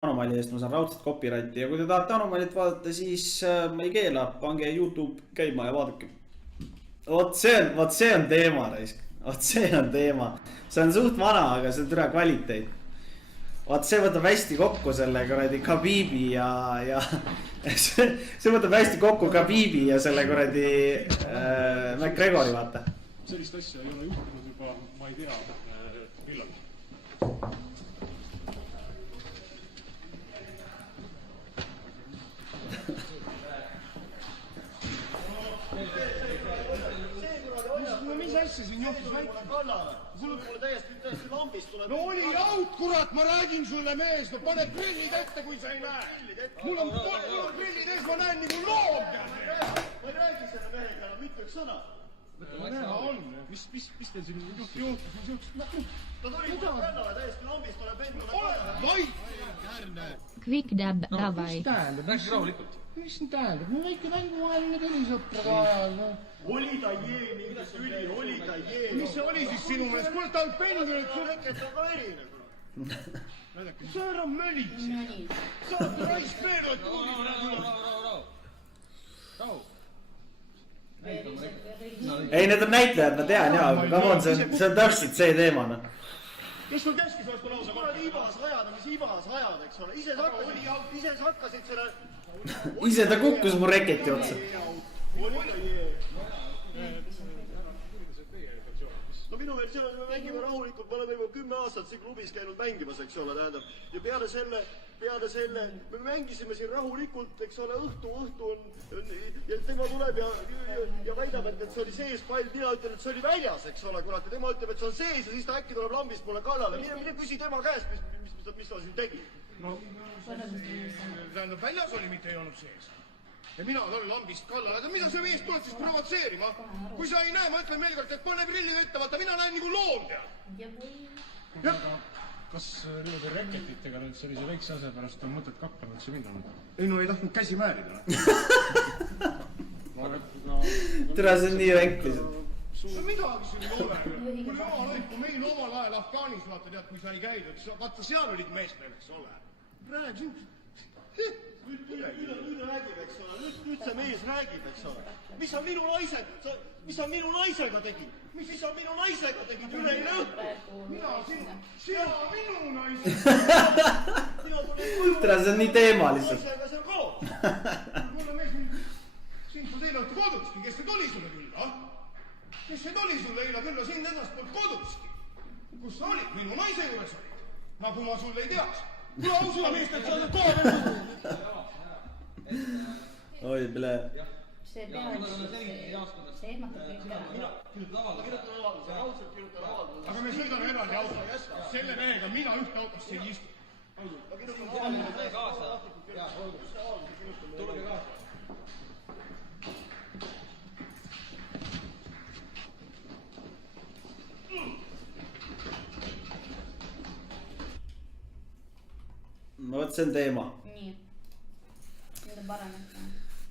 Anomali eest ma saan raudselt copyrighti ja kui te tahate Anomalit vaadata, siis ma ei keela, pange YouTube käima ja vaadake. Vot see on teema, raisk. Vot see on teema. See on suht vana, aga see on türa kvaliteet. Vot see võtab hästi kokku selle kuradi Khabibi ja see võtab hästi kokku Khabibi ja selle kuradi McGregori, vaata. Sellist asja ei ole juhtunud juba, ma ei tea, millal. No mis asja siin juhtus väike kallale? Sul mulle täiesti lambist tuleb... No oli jaut, kurat, ma räägin sulle, mees, no pane prillid ette, kui sa ei näe. Mul on prillid ees, ma näen nagu loom. Ma ei räägi selle mehega enam mitte üks sõna. Näha on. Mis teil siin juhtus? Ta tuli mulle kallale täiesti lambist, tuleb vend mulle kallale. Vait! Quick dab, davai. Mis tähendab? Räägi rahulikult. Mis tähendab? No väike mänguvaheline telisõpraga ajal. Oli ta jee, mingi tüli, oli ta jee. Mis see oli siis sinu meelest? Kuule, ta on pensionit. Reket on ka erine. Sa ära mölitse. Sa oled raisk veel, et Rahu. Ei, need on näitlejad, ma tean jaa, aga come on, see on täpselt see teema, noh. Kes sul käskis vastu lausa? Ma olen ibas rajada, mis ibas rajada, eks ole. Ise sa hakkasid selle... Ise ta kukkus mu reketi otsa. Oli ta jee. No minu versioon, me mängime rahulikult, me oleme juba 10 aastat siin klubis käinud mängimas, eks ole, tähendab. Ja peale selle, me mängisime siin rahulikult, eks ole, õhtu on, ja tema tuleb ja väidab, et see oli sees pall, mina ütlen, et see oli väljas, eks ole, kurat, ja tema ütleb, et see on sees ja siis ta äkki tuleb lambist mulle kallale. Mine küsi tema käest, mis ta siin tegi. No, tähendab, väljas oli, mitte ei olnud sees. Ja mina olen lambist kallal, aga mida sa mees tuled siis provotseerima? Kui sa ei näe, ma ütlen veel kord, et pane prillid ette, vaata, mina näen nagu loom teha. Kas nende reketitega nüüd sellise väikse asja pärast on mõtet kappama üldse minna? Ei, no ei tahtnud käsi määrida. Tere, see on nii väiklised. No midagi siin ei ole. Kui meil omal ajal Afgaanis, vaata, tead, kui sa ei käidud, vaata, seal olid meestel, eks ole. Praegu siin... Nüüd räägib, eks ole, nüüd see mees räägib, eks ole. Mis sa minu naisega tegid? Mis sa minu naisega tegid üleile õhtu? Sina minu naisega. Tere, see on nii teema lihtsalt. Naisega see on koos. Mulle mees, sind sa teile olete koduski, kes see tuli sulle küll, ah? Kes see tuli sulle eile küll, sind edastpoolt koduski? Kus sa olid? Minu naise juures olid. Nagu ma sulle ei teaks. Tule ausula meest, et sa oled kohe veel. Oi, ble. See ehmatab kõik ära. Kirjutan avalduse. Aga me sõidame eraldi autos. Selle mehega mina ühte autosse ei istu. Ma kirjutan avalduse. Tulge kaasa. No vot, see on teema. Nii. Nüüd on parem, et...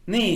Nii.